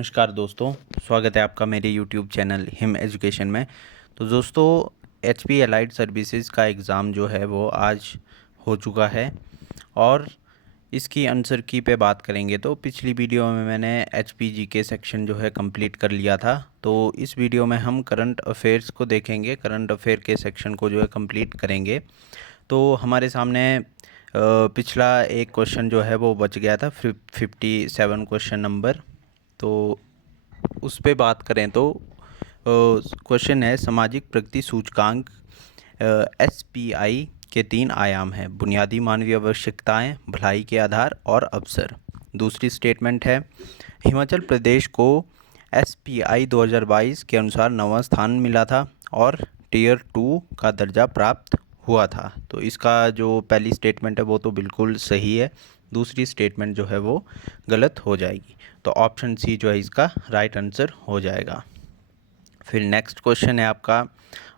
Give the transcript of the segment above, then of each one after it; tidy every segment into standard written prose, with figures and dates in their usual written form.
नमस्कार दोस्तों, स्वागत है आपका मेरे YouTube चैनल हिम एजुकेशन में। तो दोस्तों, HP एलाइड सर्विसेज का एग्ज़ाम जो है वो आज हो चुका है और इसकी आंसर की पे बात करेंगे। तो पिछली वीडियो में मैंने HP GK सेक्शन जो है कंप्लीट कर लिया था। तो इस वीडियो में हम करंट अफेयर्स को देखेंगे, करंट अफेयर के सेक्शन को जो है कंप्लीट करेंगे। तो हमारे सामने पिछला एक क्वेश्चन जो है वो बच गया था, 57 क्वेश्चन नंबर। तो उस पे बात करें तो क्वेश्चन है, सामाजिक प्रगति सूचकांक SPI के 3 आयाम हैं: बुनियादी मानवीय आवश्यकताएं, भलाई के आधार और अवसर। दूसरी स्टेटमेंट है, हिमाचल प्रदेश को SPI 2022 के अनुसार 9वां स्थान मिला था और टियर 2 का दर्जा प्राप्त हुआ था। तो इसका जो पहली स्टेटमेंट है वो तो बिल्कुल सही है, दूसरी स्टेटमेंट जो है वो गलत हो जाएगी। तो ऑप्शन सी जो है इसका राइट आंसर हो जाएगा। फिर नेक्स्ट क्वेश्चन है आपका,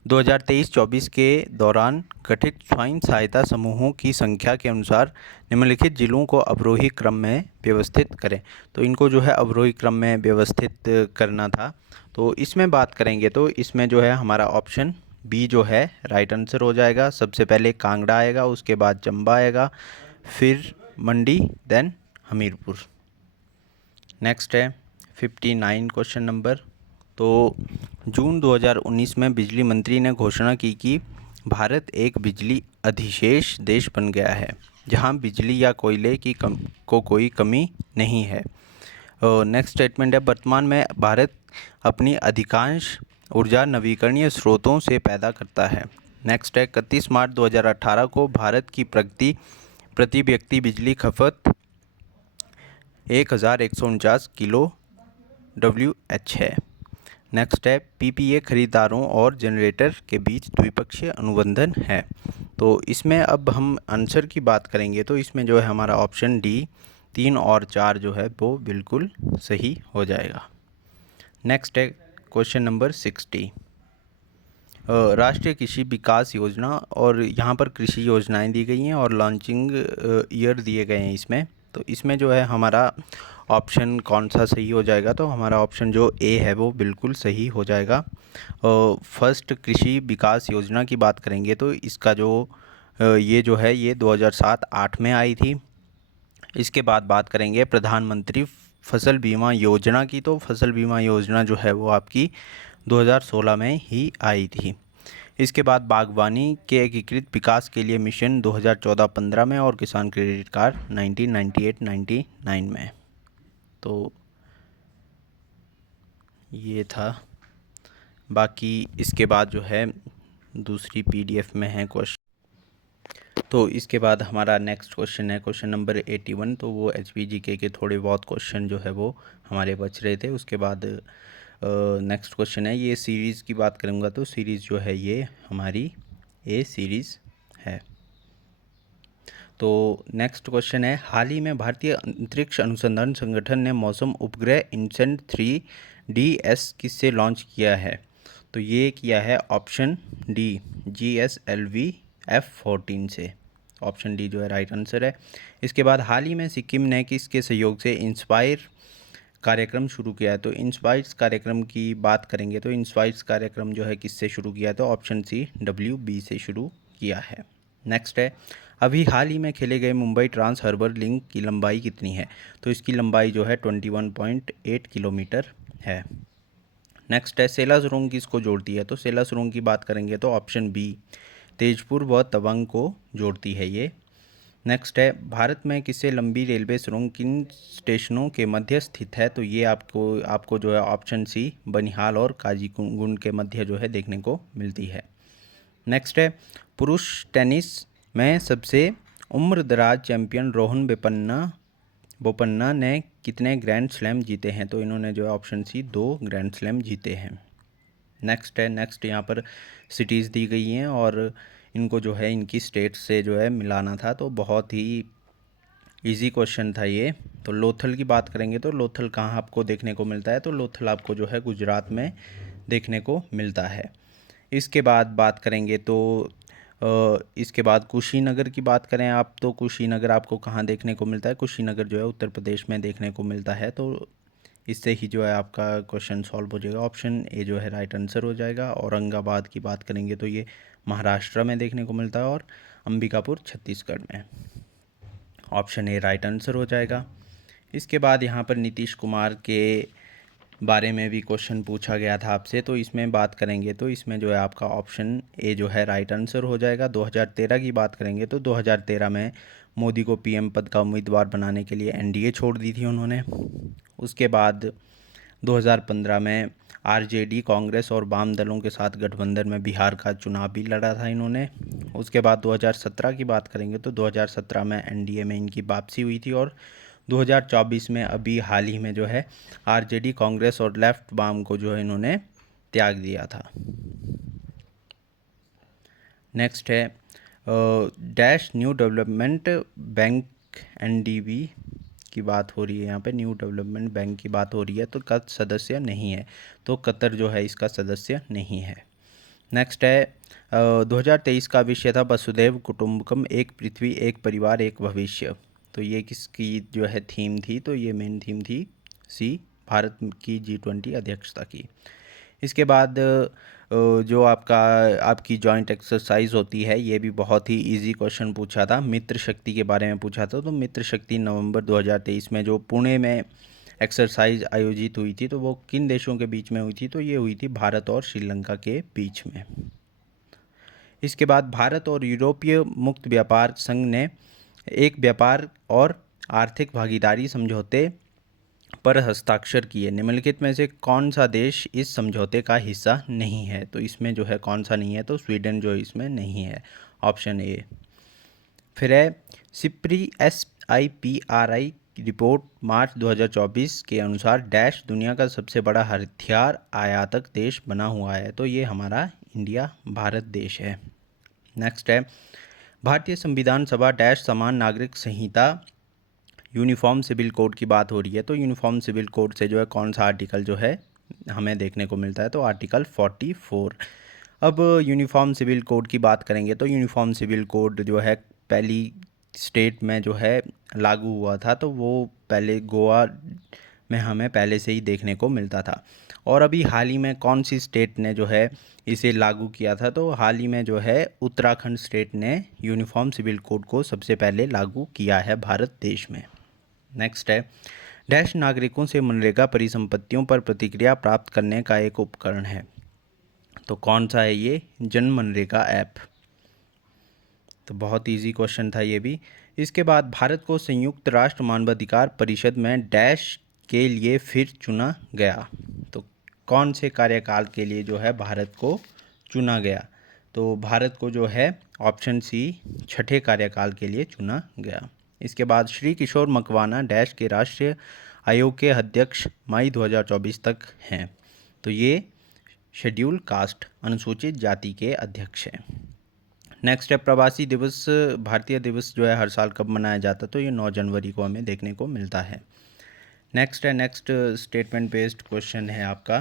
2023-24 के दौरान गठित स्वयं सहायता समूहों की संख्या के अनुसार निम्नलिखित जिलों को अवरोही क्रम में व्यवस्थित करें। तो इनको जो है अवरोही क्रम में व्यवस्थित करना था। तो इसमें बात करेंगे तो इसमें जो है हमारा ऑप्शन बी जो है राइट आंसर हो जाएगा। सबसे पहले कांगड़ा आएगा, उसके बाद चंबा आएगा, फिर मंडी, देन हमीरपुर। नेक्स्ट है 59 क्वेश्चन नंबर। तो जून 2019 में बिजली मंत्री ने घोषणा की कि भारत एक बिजली अधिशेष देश बन गया है जहां बिजली या कोयले की कोई कमी नहीं है। नेक्स्ट स्टेटमेंट है, वर्तमान में भारत अपनी अधिकांश ऊर्जा नवीकरणीय स्रोतों से पैदा करता है। नेक्स्ट है, 31 मार्च 2018 को भारत की प्रति व्यक्ति बिजली खपत 1149 किलो WH है। नेक्स्ट है, PPA खरीदारों और जनरेटर के बीच द्विपक्षीय अनुबंधन है। तो इसमें अब हम आंसर की बात करेंगे तो इसमें जो है हमारा ऑप्शन डी 3 और 4 जो है वो बिल्कुल सही हो जाएगा। नेक्स्ट है क्वेश्चन नंबर 60, राष्ट्रीय कृषि विकास योजना, और यहाँ पर कृषि योजनाएं दी गई हैं और लॉन्चिंग ईयर दिए गए हैं इसमें। तो इसमें जो है हमारा ऑप्शन कौन सा सही हो जाएगा, तो हमारा ऑप्शन जो ए है वो बिल्कुल सही हो जाएगा। फर्स्ट कृषि विकास योजना की बात करेंगे तो इसका जो ये जो है ये 2007-8 में आई थी। इसके बाद बात करेंगे प्रधानमंत्री फसल बीमा योजना की। तो फसल बीमा योजना जो है वो आपकी 2016 में ही आई थी। इसके बाद बागवानी के एकीकृत विकास के लिए मिशन 2014-15 में और किसान क्रेडिट कार्ड 1998-99 में। तो ये था। बाकी इसके बाद जो है दूसरी PDF में है क्वेश्चन। तो इसके बाद हमारा नेक्स्ट क्वेश्चन है क्वेश्चन नंबर 81। तो वो HP GK के थोड़े बहुत क्वेश्चन जो है वो हमारे बच रहे थे। उसके बाद नेक्स्ट क्वेश्चन है, ये सीरीज़ की बात करूँगा तो सीरीज़ जो है ये हमारी A सीरीज़ है। तो नेक्स्ट क्वेश्चन है, हाल ही में भारतीय अंतरिक्ष अनुसंधान संगठन ने मौसम उपग्रह इनसेट 3DS किससे लॉन्च किया है। तो ये किया है ऑप्शन डी GSLV F14 से। ऑप्शन डी जो है राइट आंसर है। इसके बाद हाल ही में सिक्किम ने किसके सहयोग से इंस्पायर कार्यक्रम शुरू किया है। तो इंस्पायर्स कार्यक्रम की बात करेंगे तो इंस्पायर्स कार्यक्रम जो है किससे शुरू किया है, तो ऑप्शन सी WB से शुरू किया है। नेक्स्ट है, अभी हाल ही में खेले गए मुंबई ट्रांस हार्बर लिंक की लंबाई कितनी है। तो इसकी लंबाई जो है 21.8 किलोमीटर है। नेक्स्ट है, सेला सुरंग किसको जोड़ती है। तो सेला सुरंग की बात करेंगे तो ऑप्शन बी तेजपुर व तवांग को जोड़ती है ये। नेक्स्ट है, भारत में किससे लंबी रेलवे सुरंग किन स्टेशनों के मध्य स्थित है। तो ये आपको जो है ऑप्शन सी बनिहाल और काजीगुंड के मध्य जो है देखने को मिलती है। नेक्स्ट है, पुरुष टेनिस में सबसे उम्रदराज चैंपियन रोहन बोपन्ना ने कितने ग्रैंड स्लैम जीते हैं। तो इन्होंने जो है ऑप्शन सी 2 ग्रैंड स्लैम जीते हैं। नेक्स्ट यहाँ पर सिटीज़ दी गई हैं और इनको जो है इनकी स्टेट से जो है मिलाना था। तो बहुत ही इजी क्वेश्चन था ये। तो लोथल की बात करेंगे तो लोथल कहाँ आपको देखने को मिलता है। तो लोथल आपको जो है गुजरात में देखने को मिलता है। इसके बाद बात करेंगे तो इसके बाद कुशीनगर की बात करें आप तो कुशीनगर आपको कहाँ देखने को मिलता है। कुशीनगर जो है उत्तर प्रदेश में देखने को मिलता है। तो इससे ही जो है आपका क्वेश्चन सॉल्व हो जाएगा। ऑप्शन ए जो है राइट आंसर हो जाएगा। औरंगाबाद की बात करेंगे तो ये महाराष्ट्र में देखने को मिलता है और अंबिकापुर छत्तीसगढ़ में। ऑप्शन ए राइट आंसर हो जाएगा। इसके बाद यहाँ पर नीतीश कुमार के बारे में भी क्वेश्चन पूछा गया था आपसे, तो इसमें बात करेंगे तो इसमें जो है आपका ऑप्शन ए जो है राइट आंसर हो जाएगा। 2013 की बात करेंगे तो 2013 में मोदी को पीएम पद का उम्मीदवार बनाने के लिए एनडीए छोड़ दी थी उन्होंने। उसके बाद 2015 में आरजेडी, कांग्रेस और वाम दलों के साथ गठबंधन में बिहार का चुनाव भी लड़ा था इन्होंने। उसके बाद 2017 की बात करेंगे तो 2017 में एनडीए में इनकी वापसी हुई थी और 2024 में अभी हाल ही में जो है आरजेडी, कांग्रेस और लेफ्ट वाम को जो है इन्होंने त्याग दिया था। नेक्स्ट है dash new development bank, NDB की बात हो रही है यहाँ पे, न्यू डेवलपमेंट बैंक की बात हो रही है, तो कत सदस्य नहीं है, तो कतर जो है इसका सदस्य नहीं है। नेक्स्ट है 2023 का विषय था वसुधैव कुटुंबकम, एक पृथ्वी एक परिवार एक भविष्य। तो ये किसकी जो है थीम थी, तो ये मेन थीम थी सी, भारत की G20 अध्यक्षता की। इसके बाद जो आपकी जॉइंट एक्सरसाइज होती है, ये भी बहुत ही इजी क्वेश्चन पूछा था, मित्र शक्ति के बारे में पूछा था। तो मित्र शक्ति नवंबर 2023 में जो पुणे में एक्सरसाइज आयोजित हुई थी, तो वो किन देशों के बीच में हुई थी, तो ये हुई थी भारत और श्रीलंका के बीच में। इसके बाद भारत और यूरोपीय मुक्त व्यापार संघ ने एक व्यापार और आर्थिक भागीदारी समझौते पर हस्ताक्षर किए। निम्नलिखित में से कौन सा देश इस समझौते का हिस्सा नहीं है, तो इसमें जो है कौन सा नहीं है, तो स्वीडन जो इसमें नहीं है, ऑप्शन ए। फिर है SIPRI रिपोर्ट मार्च 2024 के अनुसार डैश दुनिया का सबसे बड़ा हथियार आयातक देश बना हुआ है, तो ये हमारा इंडिया, भारत देश है। नेक्स्ट है भारतीय संविधान सभा डैश समान नागरिक संहिता यूनिफॉर्म सिविल कोड की बात हो रही है, तो यूनिफॉर्म सिविल कोड से जो है कौन सा आर्टिकल जो है हमें देखने को मिलता है, तो आर्टिकल 44। अब यूनिफॉर्म सिविल कोड की बात करेंगे तो यूनिफॉर्म सिविल कोड जो है पहली स्टेट में जो है लागू हुआ था, तो वो पहले गोवा में हमें पहले से ही देखने को मिलता था। और अभी हाल ही में कौन सी स्टेट ने जो है इसे लागू किया था, तो हाल ही में जो है उत्तराखंड स्टेट ने यूनिफॉर्म सिविल कोड को सबसे पहले लागू किया है भारत देश में। नेक्स्ट है डैश नागरिकों से मनरेगा परिसंपत्तियों पर प्रतिक्रिया प्राप्त करने का एक उपकरण है, तो कौन सा है ये, जन मनरेगा ऐप। तो बहुत इजी क्वेश्चन था ये भी। इसके बाद भारत को संयुक्त राष्ट्र मानवाधिकार परिषद में डैश के लिए फिर चुना गया, तो कौन से कार्यकाल के लिए जो है भारत को चुना गया, तो भारत को जो है ऑप्शन सी छठे कार्यकाल के लिए चुना गया। इसके बाद श्री किशोर मकवाना डैश के राष्ट्रीय आयोग के अध्यक्ष मई 2024 तक हैं, तो ये शेड्यूल कास्ट अनुसूचित जाति के अध्यक्ष हैं। नेक्स्ट है प्रवासी दिवस, भारतीय दिवस जो है हर साल कब मनाया जाता है, तो ये 9 जनवरी को हमें देखने को मिलता है। नेक्स्ट है नेक्स्ट स्टेटमेंट बेस्ड क्वेश्चन है आपका,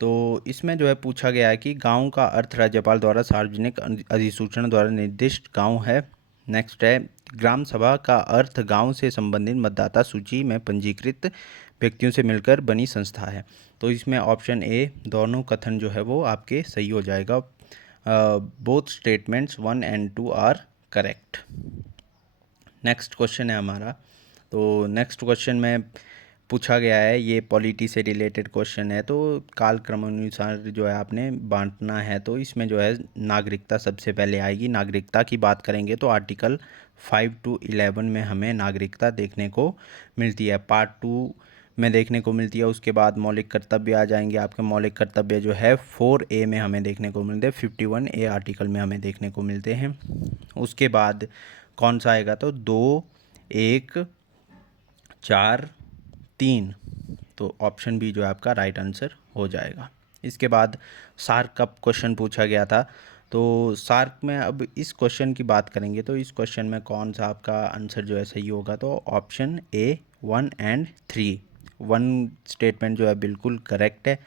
तो इसमें जो है पूछा गया है कि गांव का अर्थ राज्यपाल द्वारा सार्वजनिक अधिसूचना द्वारा निर्दिष्ट गांव है। नेक्स्ट है ग्राम सभा का अर्थ गांव से संबंधित मतदाता सूची में पंजीकृत व्यक्तियों से मिलकर बनी संस्था है, तो इसमें ऑप्शन ए दोनों कथन जो है वो आपके सही हो जाएगा। Both statements 1 and 2 are correct. Next question है हमारा, तो नेक्स्ट क्वेश्चन में पूछा गया है, ये पॉलिटी से रिलेटेड क्वेश्चन है, तो कालक्रम अनुसार जो है आपने बांटना है, तो इसमें जो है नागरिकता सबसे पहले आएगी। नागरिकता की बात करेंगे तो आर्टिकल 5 to 11 में हमें नागरिकता देखने को मिलती है, पार्ट 2 में देखने को मिलती है। उसके बाद मौलिक कर्तव्य आ जाएंगे आपके, मौलिक कर्तव्य जो है 4A में हमें देखने को मिलते हैं, 51A आर्टिकल में हमें देखने को मिलते हैं। उसके बाद कौन सा आएगा, तो 2, 1, 4, 3, तो ऑप्शन बी जो है आपका राइट आंसर हो जाएगा। इसके बाद सार्क का क्वेश्चन पूछा गया था, तो सार्क में अब इस क्वेश्चन की बात करेंगे तो इस क्वेश्चन में कौन सा आपका आंसर जो है सही होगा, तो ऑप्शन ए 1 and 3। 1 स्टेटमेंट जो है बिल्कुल करेक्ट है,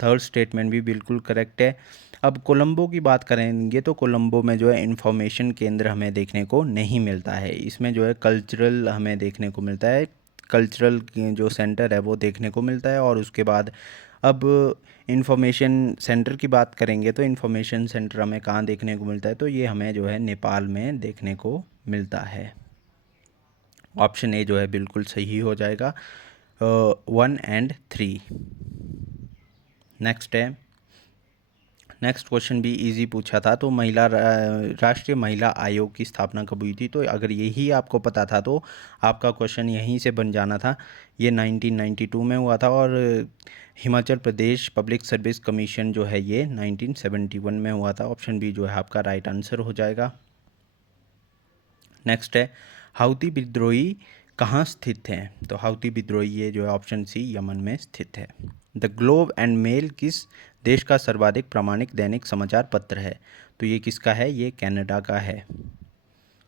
3rd स्टेटमेंट भी बिल्कुल करेक्ट है। अब कोलंबो की बात करेंगे तो कोलंबो में जो है इंफॉर्मेशन केंद्र हमें देखने को नहीं मिलता है, इसमें जो है कल्चरल हमें देखने को मिलता है, कल्चरल जो सेंटर है वो देखने को मिलता है। और उसके बाद अब इंफॉर्मेशन सेंटर की बात करेंगे तो इंफॉर्मेशन सेंटर हमें कहाँ देखने को मिलता है, तो ये हमें जो है नेपाल में देखने को मिलता है। ऑप्शन ए जो है बिल्कुल सही हो जाएगा, 1 और 3। नेक्स्ट क्वेश्चन भी इजी पूछा था। तो राष्ट्रीय महिला आयोग की स्थापना कब हुई थी? तो अगर यही आपको पता था तो आपका क्वेश्चन यहीं से बन जाना था। ये 1992 में हुआ था। और Himachal Pradesh public service commission जो है ये 1971 में हुआ था। ऑप्शन बी जो है आपका राइट आंसर हो जाएगा। नेक्स्ट है, हाउती विद्रोही कहाँ स्थित हैं? तो हाउती विद्रोही ये जो है ऑप्शन सी यमन में स्थित है। द ग्लोब एंड मेल किस देश का सर्वाधिक प्रामाणिक दैनिक समाचार पत्र है? तो ये किसका है? ये कनाडा का है।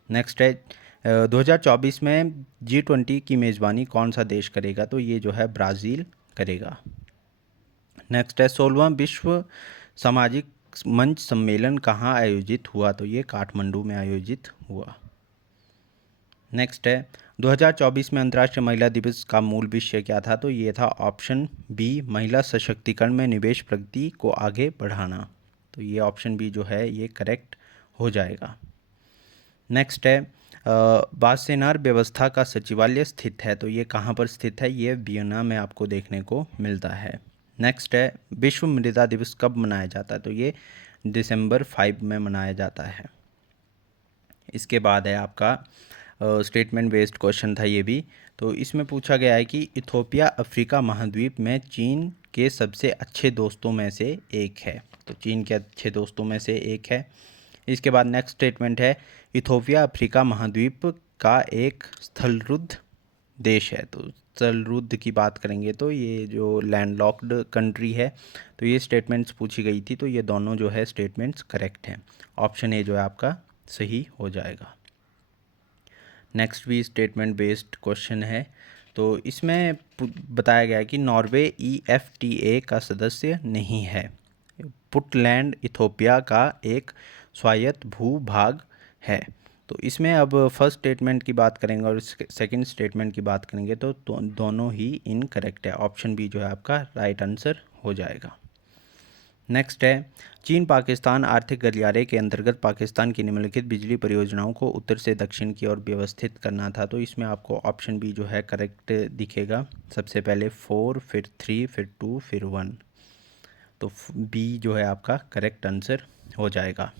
नेक्स्ट है, 2024 में G20 की मेज़बानी कौन सा देश करेगा? तो ये जो है ब्राज़ील करेगा। नेक्स्ट है, 16वां विश्व सामाजिक मंच सम्मेलन कहाँ आयोजित हुआ? तो ये काठमांडू में आयोजित हुआ। नेक्स्ट है, 2024 में अंतर्राष्ट्रीय महिला दिवस का मूल विषय क्या था? तो ये था ऑप्शन बी, महिला सशक्तिकरण में निवेश प्रगति को आगे बढ़ाना। तो ये ऑप्शन बी जो है ये करेक्ट हो जाएगा। नेक्स्ट है, वासेनार व्यवस्था का सचिवालय स्थित है। तो ये कहाँ पर स्थित है? ये वियना में आपको देखने को मिलता है। नेक्स्ट है, विश्व मृदा दिवस कब मनाया जाता है? तो ये दिसंबर 5 में मनाया जाता है। इसके बाद है आपका स्टेटमेंट बेस्ड क्वेश्चन था ये भी। तो इसमें पूछा गया है कि इथोपिया अफ्रीका महाद्वीप में चीन के सबसे अच्छे दोस्तों में से एक है। तो चीन के अच्छे दोस्तों में से एक है। इसके बाद नेक्स्ट स्टेटमेंट है, इथोपिया अफ्रीका महाद्वीप का एक स्थलरुद्ध देश है। तो स्थलरुद्ध की बात करेंगे तो ये जो लैंडलॉक्ड कंट्री है। तो ये स्टेटमेंट्स पूछी गई थी, तो ये दोनों जो है स्टेटमेंट्स करेक्ट हैं। ऑप्शन ए जो है आपका सही हो जाएगा। नेक्स्ट भी स्टेटमेंट बेस्ड क्वेश्चन है। तो इसमें बताया गया है कि नॉर्वे EFTA का सदस्य नहीं है। पुटलैंड इथोपिया का एक स्वायत्त भूभाग है। तो इसमें अब फर्स्ट स्टेटमेंट की बात करेंगे और सेकंड स्टेटमेंट की बात करेंगे तो दोनों ही इनकरेक्ट है। ऑप्शन बी जो है आपका राइट आंसर हो जाएगा। नेक्स्ट है, चीन पाकिस्तान आर्थिक गलियारे के अंतर्गत पाकिस्तान की निम्नलिखित बिजली परियोजनाओं को उत्तर से दक्षिण की ओर व्यवस्थित करना था। तो इसमें आपको ऑप्शन बी जो है करेक्ट दिखेगा। सबसे पहले 4, फिर 3, फिर 2, फिर 1। तो बी जो है आपका करेक्ट आंसर हो जाएगा।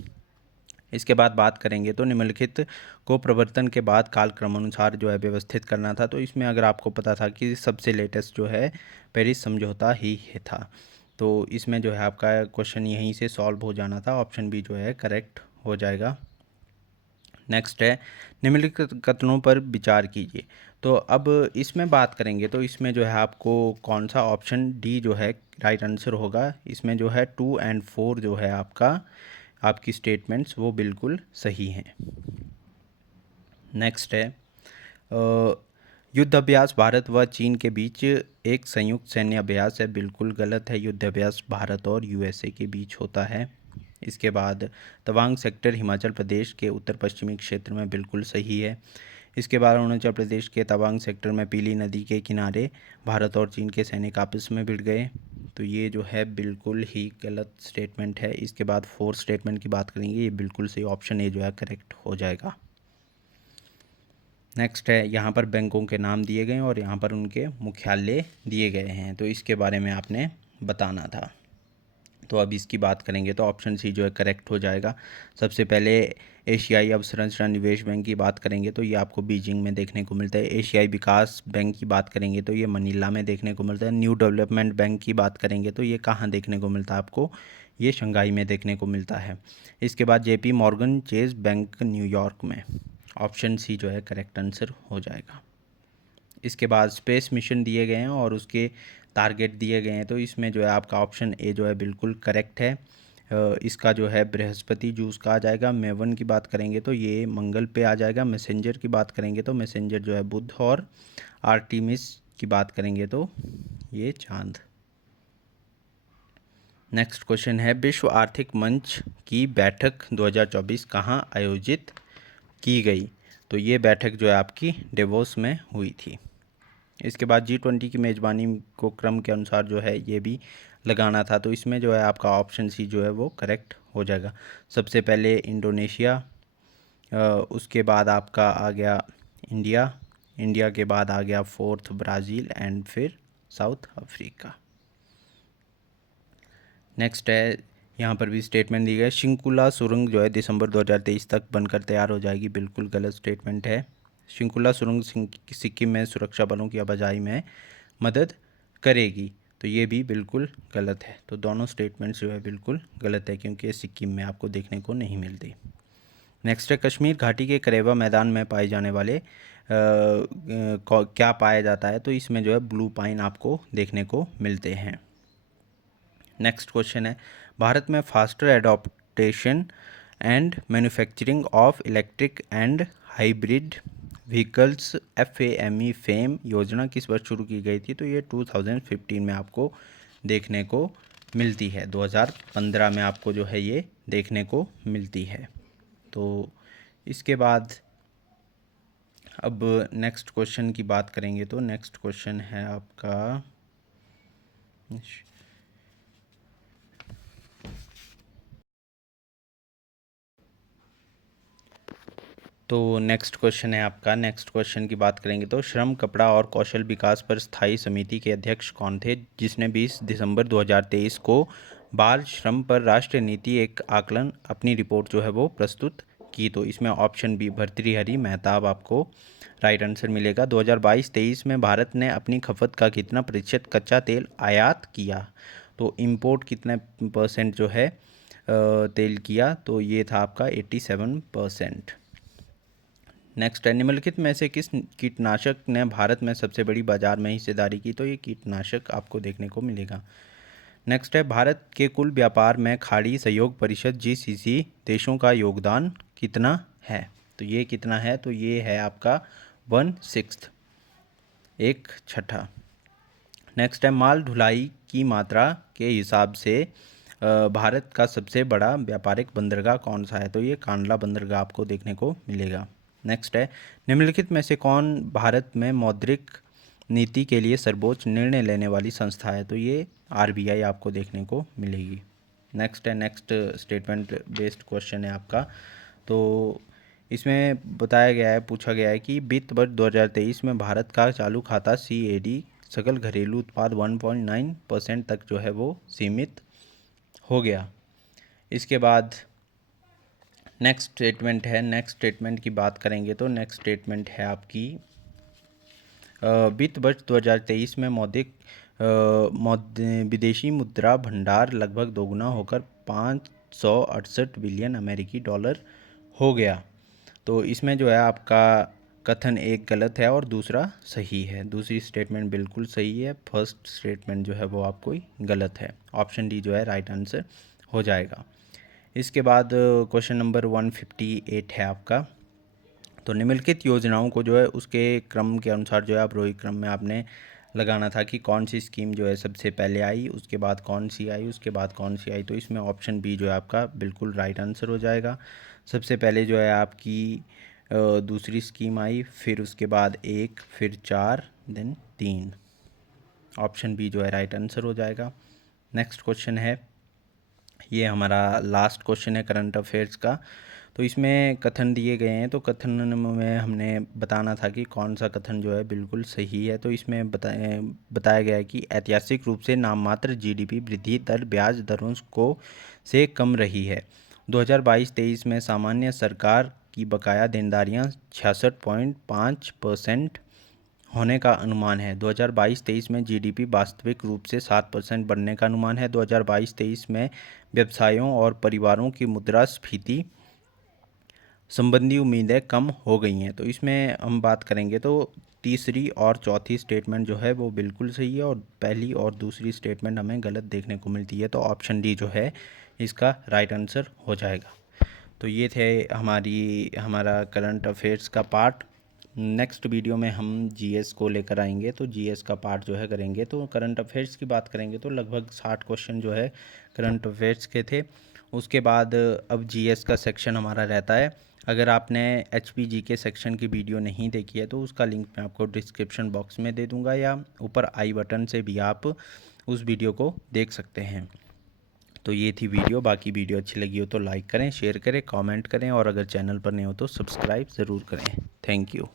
इसके बाद बात करेंगे तो निम्नलिखित को प्रवर्तन के बाद कालक्रमानुसार जो है व्यवस्थित करना था। तो इसमें अगर आपको पता था कि सबसे लेटेस्ट जो है पेरिस समझौता ही था, तो इसमें जो है आपका क्वेश्चन यहीं से सॉल्व हो जाना था। ऑप्शन बी जो है करेक्ट हो जाएगा। नेक्स्ट है, निम्नलिखित कथनों पर विचार कीजिए। तो अब इसमें बात करेंगे तो इसमें जो है आपको कौन सा ऑप्शन डी जो है राइट आंसर होगा। इसमें जो है 2 और 4 जो है आपकी स्टेटमेंट्स वो बिल्कुल सही हैं। नेक्स्ट है, युद्ध अभ्यास भारत व चीन के बीच एक संयुक्त सैन्य अभ्यास है। बिल्कुल गलत है, युद्ध अभ्यास भारत और USA के बीच होता है। इसके बाद तवांग सेक्टर हिमाचल प्रदेश के उत्तर पश्चिमी क्षेत्र में बिल्कुल सही है। इसके बाद अरुणाचल प्रदेश के तवांग सेक्टर में पीली नदी के किनारे भारत और चीन के सैनिक आपस में भिड़ गए। तो ये जो है बिल्कुल ही गलत स्टेटमेंट है। इसके बाद 4 स्टेटमेंट की बात करेंगे, ये बिल्कुल सही, ऑप्शन ए जो है करेक्ट हो जाएगा। नेक्स्ट है, यहाँ पर बैंकों के नाम दिए गए हैं और यहाँ पर उनके मुख्यालय दिए गए हैं। तो इसके बारे में आपने बताना था। तो अब इसकी बात करेंगे तो ऑप्शन सी जो है करेक्ट हो जाएगा। सबसे पहले एशियाई अवसंरचना निवेश बैंक की बात करेंगे तो ये आपको बीजिंग में देखने को मिलता है। एशियाई विकास बैंक की बात करेंगे तो ये मनीला में देखने को मिलता है। न्यू डेवलपमेंट बैंक की बात करेंगे तो ये कहाँ देखने को मिलता है आपको? ये शंघाई में देखने को मिलता है। इसके बाद JP Morgan chase bank New York में। ऑप्शन सी जो है करेक्ट आंसर हो जाएगा। इसके बाद स्पेस मिशन दिए गए हैं और उसके टारगेट दिए गए हैं। तो इसमें जो है आपका ऑप्शन ए जो है बिल्कुल करेक्ट है। इसका जो है बृहस्पति जूस का आ जाएगा। मेवन की बात करेंगे तो ये मंगल पे आ जाएगा। मैसेंजर की बात करेंगे तो मैसेंजर जो है बुध, और आर्टिमिस की बात करेंगे तो ये चांद। नेक्स्ट क्वेश्चन है, विश्व आर्थिक मंच की बैठक 2024 कहाँ आयोजित की गई? तो ये बैठक जो है आपकी डेवोस में हुई थी। इसके बाद G20 की मेज़बानी को क्रम के अनुसार जो है ये भी लगाना था, तो इसमें जो है आपका ऑप्शन सी जो है वो करेक्ट हो जाएगा। सबसे पहले इंडोनेशिया, उसके बाद आपका आ गया इंडिया, इंडिया के बाद आ गया फोर्थ ब्राज़ील एंड फिर साउथ अफ्रीका। नेक्स्ट है, यहाँ पर भी स्टेटमेंट दी गई, शिंकुला सुरंग जो है दिसंबर 2023 तक बनकर तैयार हो जाएगी। बिल्कुल गलत स्टेटमेंट है। शिंकुला सुरंग सिक्किम में सुरक्षा बलों की आवाजाही में मदद करेगी, तो ये भी बिल्कुल गलत है। तो दोनों स्टेटमेंट्स जो है बिल्कुल गलत है, क्योंकि ये सिक्किम में आपको देखने को नहीं मिलती। नेक्स्ट है, कश्मीर घाटी के करेवा मैदान में पाए जाने वाले क्या पाया जाता है, तो इसमें जो है ब्लू पाइन आपको देखने को मिलते हैं। नेक्स्ट क्वेश्चन है, भारत में faster adaptation and manufacturing of electric and hybrid vehicles FAME fame योजना किस वर्ष शुरू की गई थी, तो ये 2015 में आपको देखने को मिलती है। 2015 में आपको जो है ये देखने को मिलती है। तो इसके बाद अब नेक्स्ट क्वेश्चन की बात करेंगे, तो नेक्स्ट क्वेश्चन है आपका, तो नेक्स्ट क्वेश्चन है आपका, नेक्स्ट क्वेश्चन की बात करेंगे तो श्रम, कपड़ा और कौशल विकास पर स्थायी समिति के अध्यक्ष कौन थे, जिसने 20 दिसंबर 2023 को बाल श्रम पर राष्ट्रीय नीति एक आकलन अपनी रिपोर्ट जो है वो प्रस्तुत की। तो इसमें ऑप्शन बी भर्तृहरि महताब आपको राइट आंसर मिलेगा। 2022-23 में भारत ने अपनी खपत का कितना प्रतिशत कच्चा तेल आयात किया, तो इम्पोर्ट कितने % जो है तेल किया, तो ये था आपका 87%। नेक्स्ट है, निम्नलिखित में से किस कीटनाशक ने भारत में सबसे बड़ी बाजार में हिस्सेदारी की, तो ये कीटनाशक आपको देखने को मिलेगा। नेक्स्ट है, भारत के कुल व्यापार में खाड़ी सहयोग परिषद GCC देशों का योगदान कितना है, तो ये कितना है, तो ये है आपका 1/6, 1/6। नेक्स्ट है, माल ढुलाई की मात्रा के हिसाब से भारत का सबसे बड़ा व्यापारिक बंदरगाह कौन सा है, तो ये कांडला बंदरगाह आपको देखने को मिलेगा। नेक्स्ट है, निम्नलिखित में से कौन भारत में मौद्रिक नीति के लिए सर्वोच्च निर्णय लेने वाली संस्था है, तो ये RBI आपको देखने को मिलेगी। नेक्स्ट है, नेक्स्ट स्टेटमेंट बेस्ड क्वेश्चन है आपका, तो इसमें बताया गया है, पूछा गया है कि वित्त वर्ष 2023 में भारत का चालू खाता CAD सकल घरेलू उत्पाद 1.9% तक जो है वो सीमित हो गया। इसके बाद नेक्स्ट स्टेटमेंट है, नेक्स्ट स्टेटमेंट की बात करेंगे तो नेक्स्ट स्टेटमेंट है आपकी, वित्त वर्ष 2023 में विदेशी मुद्रा भंडार लगभग दोगुना होकर 568 बिलियन अमेरिकी डॉलर हो गया। तो इसमें जो है आपका कथन एक गलत है और दूसरा सही है। दूसरी स्टेटमेंट बिल्कुल सही है, फर्स्ट स्टेटमेंट जो है वो आपको गलत है। ऑप्शन डी जो है राइट आंसर हो जाएगा। इसके बाद क्वेश्चन नंबर 158 है आपका, तो निम्नलिखित योजनाओं को जो है उसके क्रम के अनुसार जो है आरोही क्रम में आपने लगाना था कि कौन सी स्कीम जो है सबसे पहले आई, उसके बाद कौन सी आई, उसके बाद कौन सी आई। तो इसमें ऑप्शन बी जो है आपका बिल्कुल राइट आंसर हो जाएगा। सबसे पहले जो है आपकी दूसरी स्कीम आई, फिर उसके बाद 1, फिर 4, देन 3। ऑप्शन बी जो है राइट आंसर हो जाएगा। नेक्स्ट क्वेश्चन है, ये हमारा लास्ट क्वेश्चन है करंट अफेयर्स का। तो इसमें कथन दिए गए हैं, तो कथन में हमने बताना था कि कौन सा कथन जो है बिल्कुल सही है। तो इसमें बताया गया है कि ऐतिहासिक रूप से नाममात्र GDP वृद्धि दर ब्याज दरों को से कम रही है। 2022-23 में सामान्य सरकार की बकाया देनदारियां 66.5% होने का अनुमान है। 2022-23 में GDP वास्तविक रूप से 7% बढ़ने का अनुमान है। 2022-23 में व्यवसायों और परिवारों की मुद्रास्फीति संबंधी उम्मीदें कम हो गई हैं। तो इसमें हम बात करेंगे तो तीसरी और चौथी स्टेटमेंट जो है वो बिल्कुल सही है और पहली और दूसरी स्टेटमेंट हमें गलत देखने को मिलती है। तो ऑप्शन डी जो है इसका राइट आंसर हो जाएगा। तो ये थे हमारा करंट अफेयर्स का पार्ट। नेक्स्ट वीडियो में हम GS को लेकर आएंगे, तो GS का पार्ट जो है करेंगे। तो करंट अफेयर्स की बात करेंगे तो लगभग 60 क्वेश्चन जो है करंट अफेयर्स के थे। उसके बाद अब GS का सेक्शन हमारा रहता है अगर आपने HPG के सेक्शन की वीडियो नहीं देखी है तो उसका लिंक मैं आपको डिस्क्रिप्शन बॉक्स में दे दूंगा, या ऊपर आई बटन से भी आप उस वीडियो को देख सकते हैं। तो ये थी वीडियो। बाकी वीडियो अच्छी लगी हो तो लाइक करें, शेयर करें, कमेंट करें, और अगर चैनल पर नए हो तो सब्सक्राइब ज़रूर करें। Thank you.